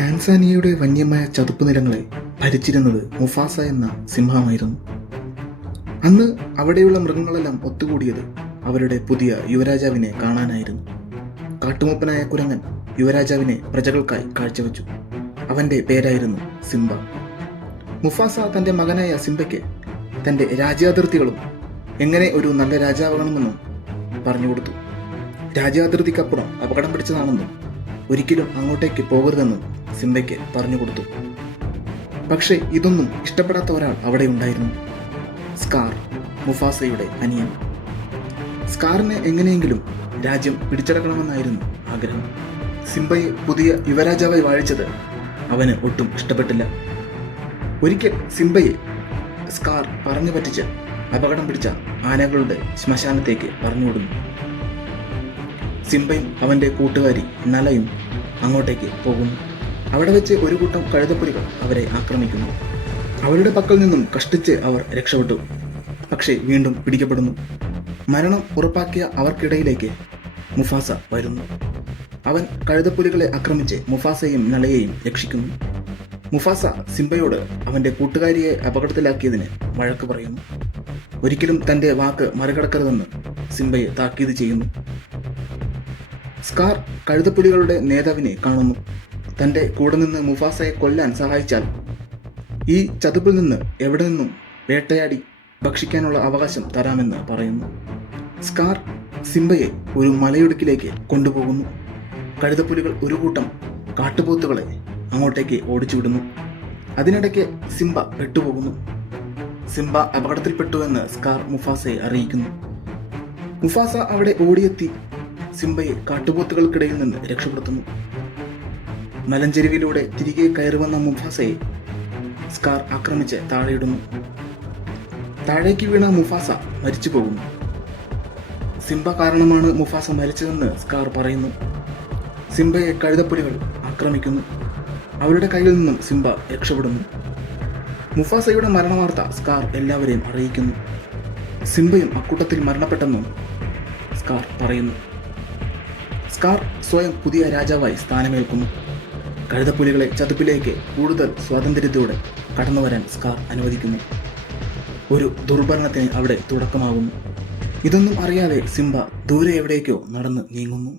ടാൻസാനിയയുടെ വന്യമായ ചതുപ്പ് നിലങ്ങളെ ഭരിച്ചിരുന്നത് മുഫാസ എന്ന സിംഹമായിരുന്നു. അന്ന് അവിടെയുള്ള മൃഗങ്ങളെല്ലാം ഒത്തുകൂടിയത് അവരുടെ പുതിയ യുവരാജാവിനെ കാണാനായിരുന്നു. കാട്ടുമൂപ്പനായ കുരങ്ങൻ യുവരാജാവിനെ പ്രജകൾക്കായി കാഴ്ചവെച്ചു. അവന്റെ പേരായിരുന്നു സിംബ. മുഫാസ തന്റെ മകനായ സിംബയ്ക്ക് തന്റെ രാജ്യാതിർത്തികളും എങ്ങനെ ഒരു നല്ല രാജാവാകണമെന്നും പറഞ്ഞുകൊടുത്തു. രാജ്യാതിർത്തിക്കപ്പുറം അപകടം പിടിച്ചതാണെന്നും ഒരിക്കലും അങ്ങോട്ടേക്ക് പോകരുതെന്നും സിംബയ്ക്ക് പറഞ്ഞുകൊടുത്തു. പക്ഷേ ഇതൊന്നും ഇഷ്ടപ്പെടാത്ത ഒരാൾ അവിടെ ഉണ്ടായിരുന്നു. സ്കാർ, മുഫാസയുടെ അനിയൻ. സ്കാറിനെ എങ്ങനെയെങ്കിലും രാജ്യം പിടിച്ചടക്കണമെന്നായിരുന്നു ആഗ്രഹം. സിംബയെ പുതിയ യുവരാജാവായി വാഴിച്ചത് അവന് ഒട്ടും ഇഷ്ടപ്പെട്ടില്ല. ഒരിക്കൽ സിംബയെ സ്കാർ പറഞ്ഞു പറ്റിച്ച് അപകടം പിടിച്ച ആനകളുടെ ശ്മശാനത്തേക്ക് പറഞ്ഞുവിടുന്നു. സിംബയും അവന്റെ കൂട്ടുകാരി നലയും അങ്ങോട്ടേക്ക് പോകുന്നു. അവിടെ വെച്ച് ഒരു കൂട്ടം കഴുതപ്പുലികൾ അവരെ ആക്രമിക്കുന്നു. അവരുടെ പക്കൽ നിന്നും കഷ്ടിച്ച് അവർ രക്ഷപ്പെട്ടു. പക്ഷേ വീണ്ടും പിടിക്കപ്പെടുന്നു. മരണം ഉറപ്പാക്കിയ അവർക്കിടയിലേക്ക് മുഫാസ വരുന്നു. അവൻ കഴുതപ്പുലികളെ ആക്രമിച്ച് മുഫാസയെയും നലയെയും രക്ഷിക്കുന്നു. മുഫാസ സിംബയോട് അവന്റെ കൂട്ടുകാരിയെ അപകടത്തിലാക്കിയതിന് വഴക്ക് പറയുന്നു. ഒരിക്കലും തന്റെ വാക്ക് മറികടക്കരുതെന്ന് സിംബയെ താക്കീത് ചെയ്യുന്നു. സ്കാർ കഴുതപ്പുലികളുടെ നേതാവിനെ കാണുന്നു. തന്റെ കൂടെ നിന്ന് മുഫാസയെ കൊല്ലാൻ സഹായിച്ചാൽ ഈ ചതുപ്പിൽ നിന്ന് എവിടെ നിന്നും വേട്ടയാടി ഭക്ഷിക്കാനുള്ള അവകാശം തരാമെന്ന് പറയുന്നു. സ്കാർ സിംബയെ ഒരു മലയിടുക്കിലേക്ക് കൊണ്ടുപോകുന്നു. കഴുതപ്പുലികൾ ഒരു കൂട്ടം കാട്ടുപോത്തുകളെ അങ്ങോട്ടേക്ക് ഓടിച്ചുവിടുന്നു. അതിനിടയ്ക്ക് സിംബ പെട്ടുപോകുന്നു. സിംബ അപകടത്തിൽപ്പെട്ടുവെന്ന് സ്കാർ മുഫാസയെ അറിയിക്കുന്നു. മുഫാസ അവിടെ ഓടിയെത്തി സിംബയെ കാട്ടുപോത്തുകൾക്കിടയിൽ നിന്ന് രക്ഷപ്പെടുത്തുന്നു. മലഞ്ചെരുവിലൂടെ തിരികെ കയറുവന്ന മുഫാസയെ സ്കാർ ആക്രമിച്ച് താഴെയിടുന്നു. താഴേക്ക് വീണ മുഫാസ മരിച്ചു പോകുന്നു. സിംബ കാരണമാണ് മുഫാസ മരിച്ചതെന്ന് സ്കാർ പറയുന്നു. സിംബയെ കഴുതപ്പുലികൾ ആക്രമിക്കുന്നു. അവരുടെ കയ്യിൽ നിന്നും സിംബ രക്ഷപ്പെടുന്നു. മുഫാസയുടെ മരണവാർത്ത സ്കാർ എല്ലാവരെയും അറിയിക്കുന്നു. സിംബയും അക്കൂട്ടത്തിൽ മരണപ്പെട്ടെന്നും സ്കാർ പറയുന്നു. സ്കാർ സ്വയം പുതിയ രാജാവായി സ്ഥാനമേൽക്കുന്നു. കഴുതപ്പുലികളെ ചതുപ്പിലേക്ക് കൂടുതൽ സ്വാതന്ത്ര്യത്തോടെ കടന്നുവരാൻ സ്കാർ അനുവദിക്കുന്നു. ഒരു ദുർഭരണത്തിന് അവിടെ തുടക്കമാകുന്നു. ഇതൊന്നും അറിയാതെ സിംബ ദൂരെ എവിടേക്കോ നടന്ന് നീങ്ങുന്നു.